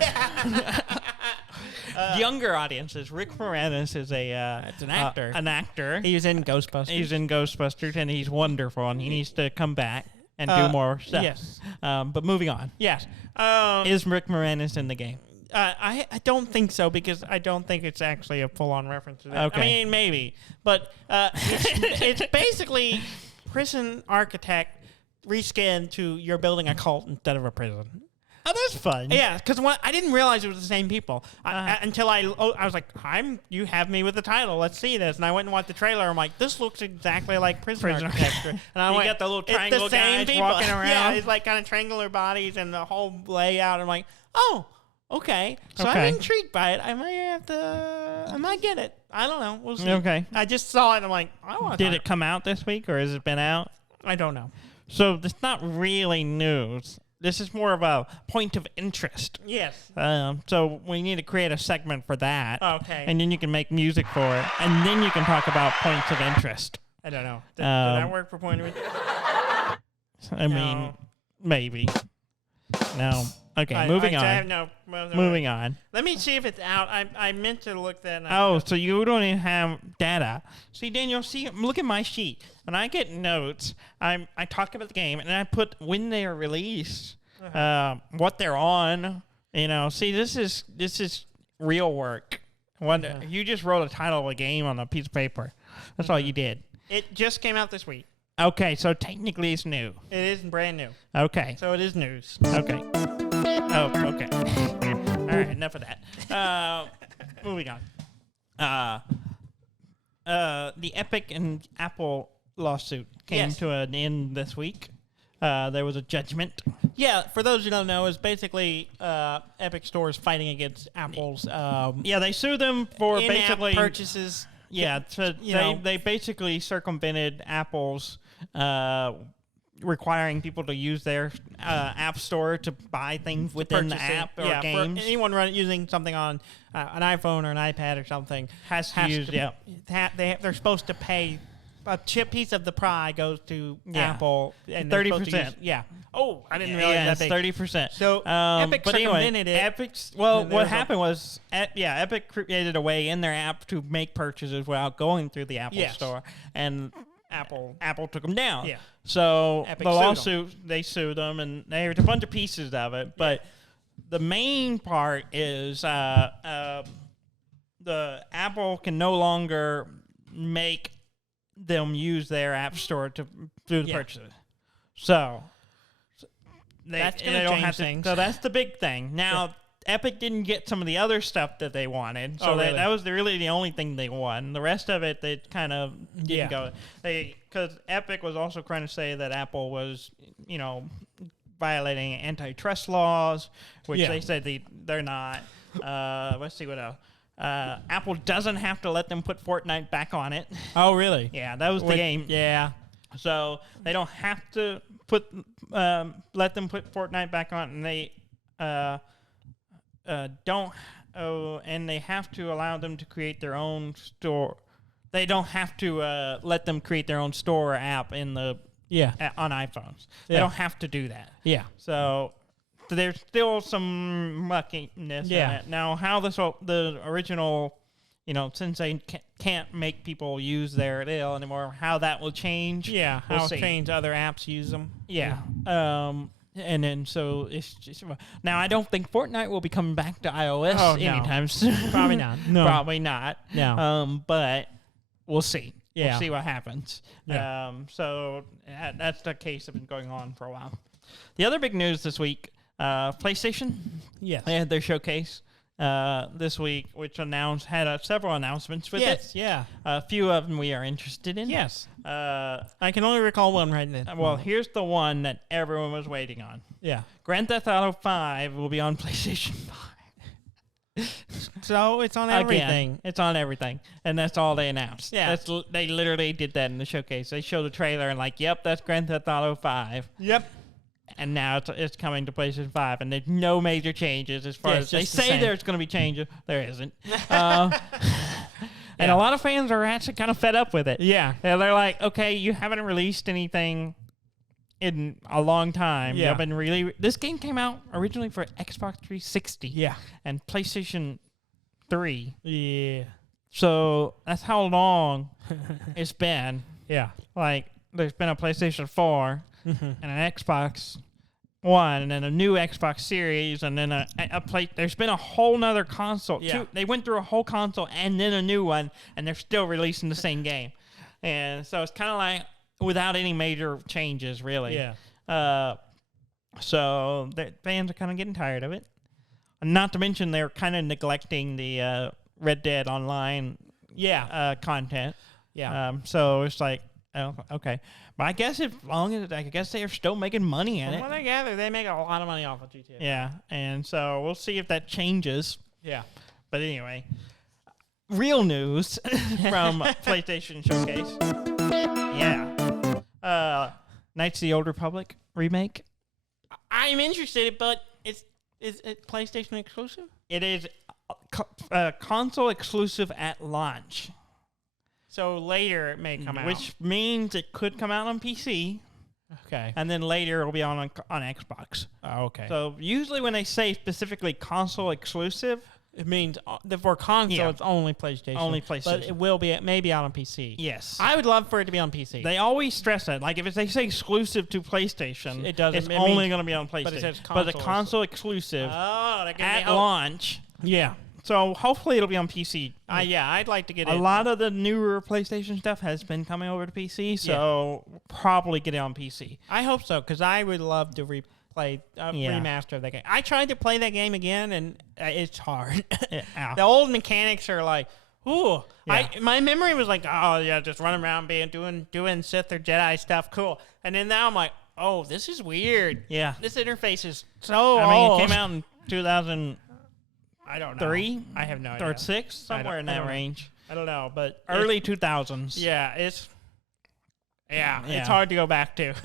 Younger audiences. Rick Moranis is it's an actor. An actor. He's in Ghostbusters. He's in Ghostbusters, and he's wonderful, and he needs to come back and do more stuff. Yes. But moving on. Yes. Is Rick Moranis in the game? I don't think so, because I don't think it's actually a full-on reference to that. Okay. I mean, maybe. But it's basically Prison Architect reskinned to you're building a cult instead of a prison. Oh, that's fun. Yeah, because I didn't realize it was the same people until I was like, you have me with the title. Let's see this. And I went and watched the trailer. I'm like, this looks exactly like Prison Architect. And I went, got the little triangle it's the same guys people walking around. Yeah, it's like kind of triangular bodies and the whole layout. I'm like, oh, okay. So Okay. I'm intrigued by it. I might get it. I don't know. We'll see. Okay. I just saw it. And I'm like, I want to. Did it come out this week, or has it been out? I don't know. So it's not really news. This is more of a point of interest. Yes. So we need to create a segment for that. Okay. And then you can make music for it. And then you can talk about points of interest. I don't know. Did that work for point of interest? I mean, maybe. No. Okay, moving on. Moving on. Let me see if it's out. I meant to look that up. Oh, so you don't even have data. See, Daniel, look at my sheet. When I get notes, I talk about the game, and I put when they are released, what they're on. See, this is real work. You just wrote a title of a game on a piece of paper. That's all you did. It just came out this week. Okay, so technically it's new. It is brand new. Okay. So it is news. Okay. Oh, okay. All right, enough of that. Moving on. The Epic and Apple lawsuit came to an end this week. There was a judgment. Yeah, for those who don't know, it's basically Epic stores fighting against Apple's they sued them for in-app basically purchases. Yeah, so they basically circumvented Apple's requiring people to use their app store to buy things within the app or games. For anyone using something on an iPhone or an iPad or something has to use. They're supposed to pay. A piece of the pie goes to Apple, and 30%. Yeah. Oh, I didn't realize that. 30%. So Epic circumvented it. Epic's. Well, what happened was, Epic created a way in their app to make purchases without going through the Apple Store, and Apple took them down. Yeah. So Epic the lawsuit, they sued them, and there's a bunch of pieces of it, but the main part is the Apple can no longer make them use their app store to do the purchases. So that's going to change things. So that's the big thing. Now, Epic didn't get some of the other stuff that they wanted. So really? that was really the only thing they won. The rest of it, they kind of didn't go. Because Epic was also trying to say that Apple was, violating antitrust laws, which they said they're not. Let's see what else. Apple doesn't have to let them put Fortnite back on it. Oh, really? Yeah, that was the game. Yeah. So they don't have to let them put Fortnite back on, and they don't. Oh, and they have to allow them to create their own store. They don't have to let them create their own store app in the on iPhones. They don't have to do that. Yeah. So there's still some muckiness in it. Now, how the original, since they can't make people use their deal anymore, how that will change. Yeah, we'll how see. change other apps use them. Yeah. And then so it's just now I don't think Fortnite will be coming back to iOS anytime soon. Probably not. No. Probably not. No. But we'll see. Yeah. We'll see what happens. Yeah. So that's the case that's been going on for a while. The other big news this week. PlayStation, yes, they had their showcase this week, which had several announcements with it. Yeah, a few of them we are interested in. Yes, I can only recall one right now. Well, here's the one that everyone was waiting on. Yeah, Grand Theft Auto 5 will be on PlayStation 5. So it's on everything. Again, it's on everything, and that's all they announced. Yeah, they literally did that in the showcase. They showed the trailer and yep, that's Grand Theft Auto 5. Yep. And now it's coming to PlayStation 5, and there's no major changes as far as they say there's going to be changes. There isn't. And a lot of fans are actually kind of fed up with it. Yeah. And they're like, okay, you haven't released anything in a long time. Yeah. This game came out originally for Xbox 360. Yeah. And PlayStation 3. Yeah. So that's how long it's been. Yeah. Like, there's been a PlayStation 4 Mm-hmm. and an Xbox One, and then a new Xbox Series, and then a there's been a whole nother console. Yeah. They went through a whole console and then a new one, and they're still releasing the same game. And so it's kind of like without any major changes, really. Yeah. So the fans are kind of getting tired of it. And not to mention they're kind of neglecting the Red Dead Online content. Yeah. So it's like, oh, okay. But I guess I guess they're still making money in From it. what I gather, they make a lot of money off of GTA. Yeah, and so we'll see if that changes. Yeah. But anyway, real news from PlayStation Showcase. Yeah. Knights of the Old Republic remake. I'm interested, but is it PlayStation exclusive? It is console exclusive at launch. So later it may come out. Which means it could come out on PC. Okay. And then later it'll be on Xbox. Oh, okay. So usually when they say specifically console exclusive, it means for console it's only PlayStation. Only PlayStation. But it will be maybe out on PC. yes. I would love for it to be on PC. They always stress that. Like if they say exclusive to PlayStation, It doesn't- it's it only means- going to be on PlayStation. but it says But the console console exclusive that gives me at hope. launch. Yeah. So hopefully it'll be on PC. I'd like to get A it. lot of the newer PlayStation stuff has been coming over to PC, so we'll probably get it on PC. I hope so, because I would love to replay remaster of that game. I tried to play that game again, and it's hard. Yeah. The old mechanics are like, ooh. Yeah. My memory was like, oh yeah, just running around doing Sith or Jedi stuff, cool. And then now I'm like, oh, this is weird. Yeah. This interface is so I mean, old. it came out in 2003 I don't know. I have no idea. or 6, somewhere in I that don't know. range. I don't know, but Early 2000s. yeah, it's Yeah. hard to go back to.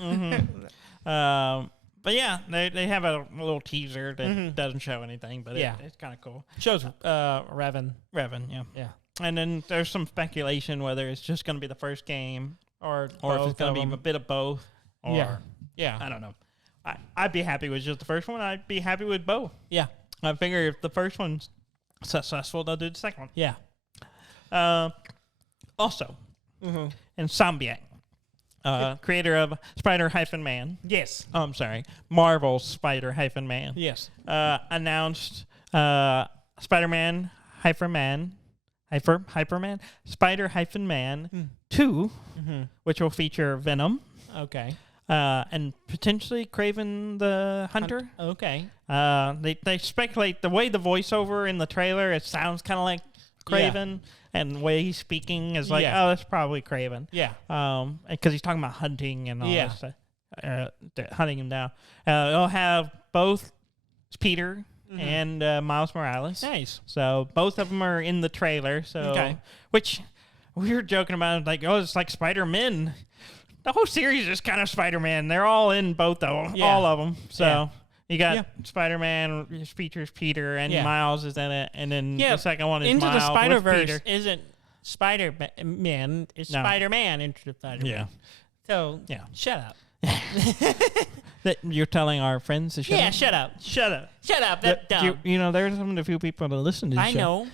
But yeah, they have a little teaser that doesn't show anything, but it's kind of cool. Shows Revan. Revan, yeah. Yeah. And then there's some speculation whether it's just going to be the first game Or if it's both going of to be them. a bit of both. Or Yeah. Yeah. I don't know. I'd be happy with just the first one. I'd be happy with both. Yeah. I figure if the first one's successful, they'll do the second one. Yeah. Also, Insomniac, creator of Spider-Man. Yes. Oh, I'm sorry, Marvel's Spider-Man. Yes. Announced Spider-Man Spider-Man 2, which will feature Venom. Okay. And potentially Kraven the Hunter. Okay. They speculate the way the voiceover in the trailer, it sounds kind of like Kraven, and the way he's speaking is like, oh, that's probably Kraven. Yeah. Because he's talking about hunting and all Yeah. this stuff, hunting him down. They'll have both Peter and Miles Morales. Nice. So both of them are in the trailer. So which we were joking about, like, oh, it's like Spider-Man. The whole series is kind of Spider-Man. They're all in both of them, all of them. So you got Spider-Man, which features Peter, and Miles is in it, and then the second one is Into Miles the Spider-Verse with Peter. isn't Spider-Man. It's Spider-Man Into the Spider-Man. Yeah. So shut up. That you're telling our friends to shut up? Shut up. Shut up. Shut up. That's dumb. You know, there's some of the few people that listen to this I show. know.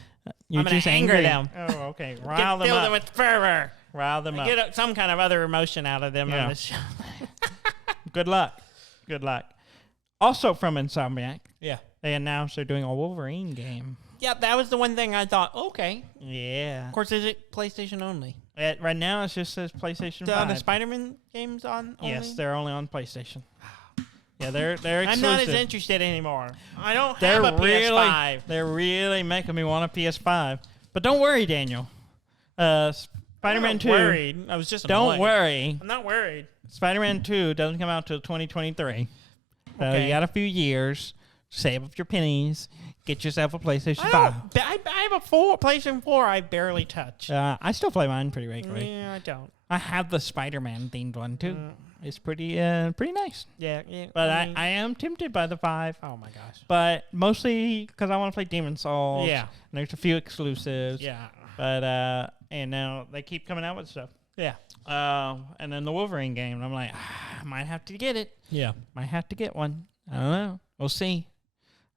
You're I'm gonna just anger angry. them. Oh, okay. Rile them Fill up. them with fervor. Rile them up. Get some kind of other emotion out of them Yeah. on this show. Good luck. Good luck. Also from Insomniac, Yeah. they announced they're doing a Wolverine game. Yeah, that was the one thing I thought, okay. Yeah. Of course, is it PlayStation only? Right now, it just says PlayStation 5. The Spider-Man games on only? Yes, they're only on PlayStation. Yeah, they're exclusive. I'm not as interested anymore. I don't have a PS5. They're really making me want a PS5. But don't worry, Daniel. Spider-Man 2. I'm not worried. I was just Don't annoyed. worry. I'm not worried. Spider-Man 2 doesn't come out till 2023. So Okay. you got a few years. Save up your pennies. Get yourself a PlayStation 5. I have a PlayStation 4 I barely touch. I still play mine pretty regularly. Yeah, I don't. I have the Spider-Man themed one too. It's pretty nice. Yeah. But I am tempted by the 5. Oh my gosh. But mostly because I want to play Demon's Souls. Yeah. And there's a few exclusives. Yeah. But and now they keep coming out with stuff. Yeah. And then the Wolverine game. And I'm like, I might have to get it. Yeah. Might have to get one. I don't know. We'll see.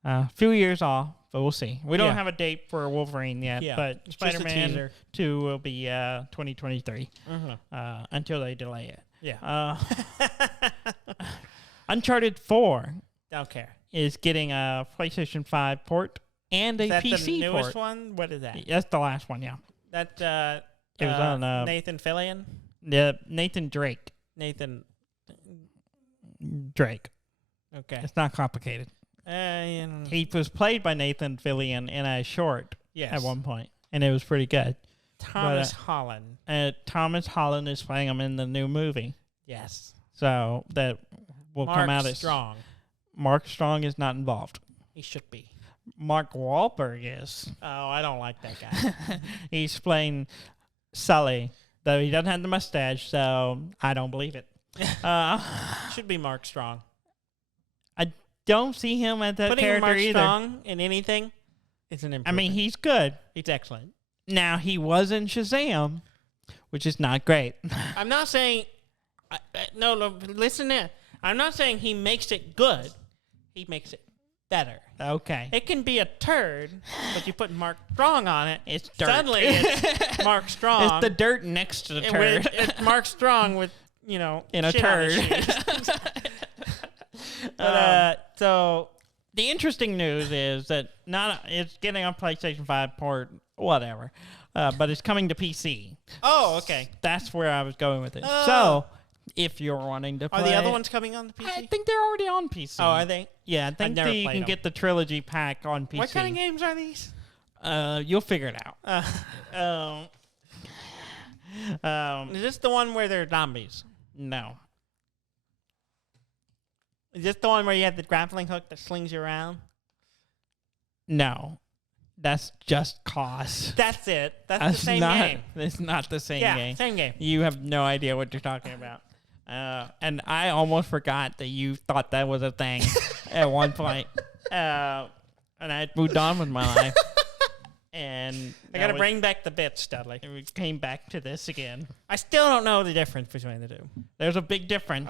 A few years off, but we'll see. We don't have a date for Wolverine yet, but Spider-Man 2 will be 2023 until they delay it. Yeah. Uncharted 4 Don't care. is getting a PlayStation 5 port and a PC Is that the newest port. one? What is that? That's the last one, yeah. That It was on Nathan Fillion? Nathan Drake. Nathan Drake. Okay. It's not complicated. He was played by Nathan Fillion in a short at one point, and it was pretty good. Thomas Holland. Thomas Holland is playing him in the new movie. Yes. So that will come out as Strong. Mark Strong is not involved. He should be. Mark Wahlberg is. Oh, I don't like that guy. He's playing Sully, though he doesn't have the mustache, so I don't believe it. Should be Mark Strong. I don't see him as that Putting character Mark either. Strong in anything is an improvement. I mean, he's good. He's excellent. Now, he was in Shazam, which is not great. I'm not saying... No, listen in. I'm not saying he makes it good. He makes it better. Okay. It can be a turd, but you put Mark Strong on it. It's dirt. Suddenly, it's Mark Strong. It's the dirt next to the turd. It's Mark Strong with, in a shit turd. So the interesting news is that it's getting a PlayStation 5 port, whatever, but it's coming to PC. Oh, okay. That's where I was going with it. So if you're wanting to play... Are the other ones coming on the PC? I think they're already on PC. Oh, are they? Yeah, I think you can get the trilogy pack on PC. What kind of games are these? You'll figure it out. Is this the one where they're zombies? No. Is this the one where you have the grappling hook that slings you around? No. That's Just Cause. That's it. That's the same game. It's not the same game. Yeah, same game. You have no idea what you're talking about. And I almost forgot that you thought that was a thing at one point. And I moved on with my life. And I got to bring back the bits, Dudley. And we came back to this again. I still don't know the difference between the two. There's a big difference.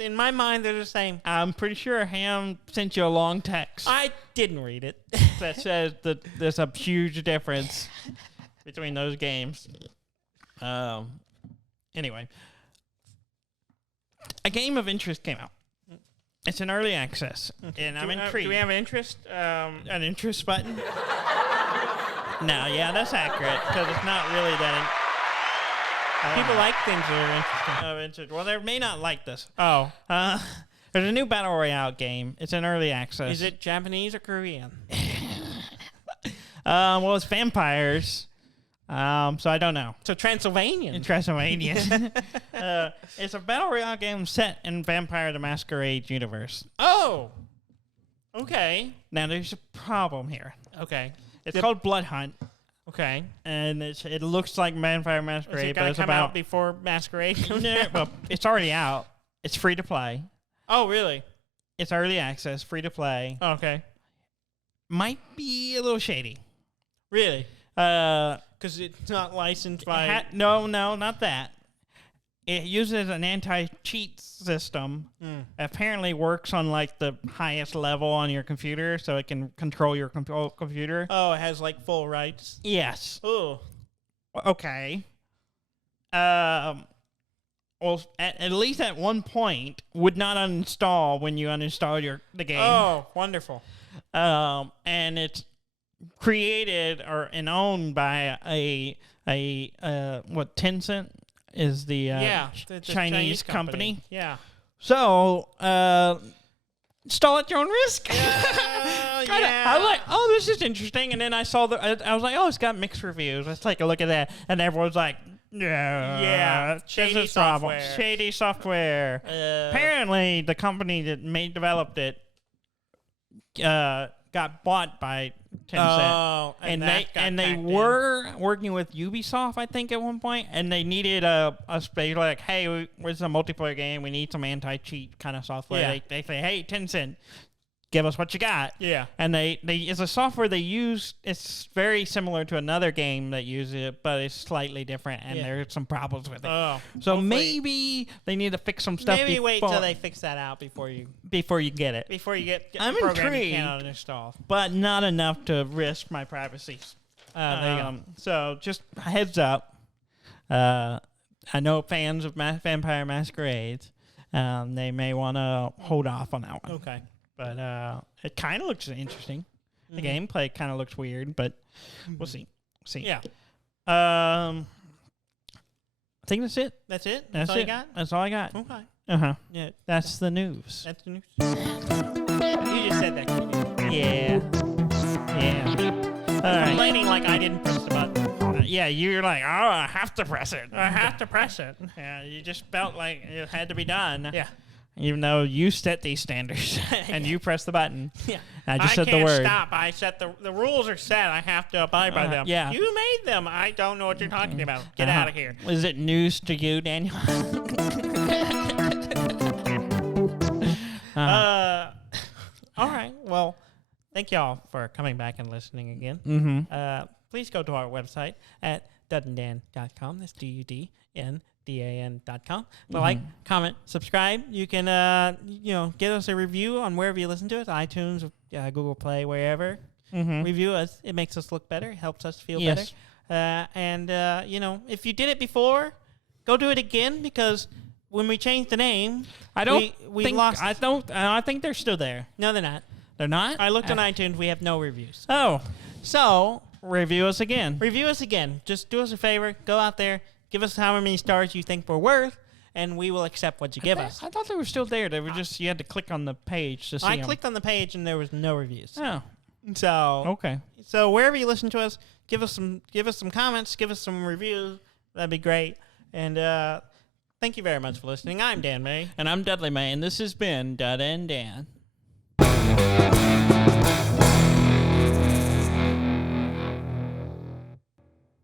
In my mind, they're the same. I'm pretty sure Ham sent you a long text. I didn't read it. That says that there's a huge difference between those games. Anyway. A game of interest came out. It's in early access, and I'm intrigued. Do we have an interest? An interest button? No, yeah, that's accurate, because it's not really that... People like things that are interesting. Well, they may not like this. Oh. There's a new Battle Royale game. It's in early access. Is it Japanese or Korean? Well, it's vampires. So I don't know. So Transylvanian. Transylvanian. It's a Battle Royale game set in Vampire the Masquerade universe. Oh. Okay. Now, there's a problem here. Okay. It's called Blood Hunt. Okay. And it looks like Vampire Masquerade, but it's come about... out before Masquerade comes out? Well, it's already out. It's free to play. Oh, really? It's early access, free to play. Oh, okay. Might be a little shady. Really? Because it's not licensed by... No, not that. It uses an anti-cheat system. Apparently works on like the highest level on your computer, so it can control your computer. Oh, it has like full rights? Yes. Oh. Okay. Well, at least at one point, would not uninstall when you uninstall the game. Oh, wonderful. And it's created and owned by a Tencent is the the Chinese company. Yeah. So install at your own risk. Yeah. I was like, oh, this is interesting, and then I saw I was like, oh, it's got mixed reviews. Let's take a look at that, and everyone's like, yeah, shady software. Shady software. Apparently, the company that developed it got got bought by Tencent. Oh, and they were working with Ubisoft, I think, at one point, and they needed a space like, hey, where's a multiplayer game? We need some anti-cheat kind of software. Yeah. They say, hey, Tencent, give us what you got. Yeah. And they it's a software they use. It's very similar to another game that uses it, but it's slightly different, and there's some problems with it. Oh, so maybe they need to fix some stuff. Maybe wait till they fix that out before you get it. Before you get I'm the program intrigued. you can't uninstall. But not enough to risk my privacy. So just a heads up. I know fans of Vampire Masquerades, they may want to hold off on that one. Okay. But it kind of looks interesting. The gameplay kind of looks weird, but we'll see. Yeah. I think that's it. That's it? That's all it. you got? That's all I got. Okay. Uh-huh. Yeah. That's the news. That's the news. You just said that. Yeah. All right. Complaining like I didn't press the button. Yeah, you're like, oh, I have to press it. I have to press it. Yeah, you just felt like it had to be done. Yeah. Even though you set these standards and you press the button. Yeah. I just said the word. I can't stop. I set the rules are set. I have to abide by them. Yeah. You made them. I don't know what you're talking about. Get out of here. Is it news to you, Daniel? All right. Well, thank y'all for coming back and listening again. Mm-hmm. Please go to our website at duddandan.com. That's DUDNDAN.com. Like, comment, subscribe. You can, get us a review on wherever you listen to us, iTunes, Google Play, wherever. Review us. It makes us look better. It helps us feel better. If you did it before, go do it again, because when we changed the name, I think they're still there. No, they're not. They're not? I looked on iTunes. We have no reviews. Oh. So Review us again. Review us again. Just do us a favor. Go out there. Give us how many stars you think we're worth, and we will accept what you give us. I thought they were still there. They were just, you had to click on the page to see them. I clicked on the page, and there was no reviews. Oh. So okay. So wherever you listen to us, give us some comments, give us some reviews. That'd be great. And thank you very much for listening. I'm Dan May. And I'm Dudley May, and this has been Dud and Dan.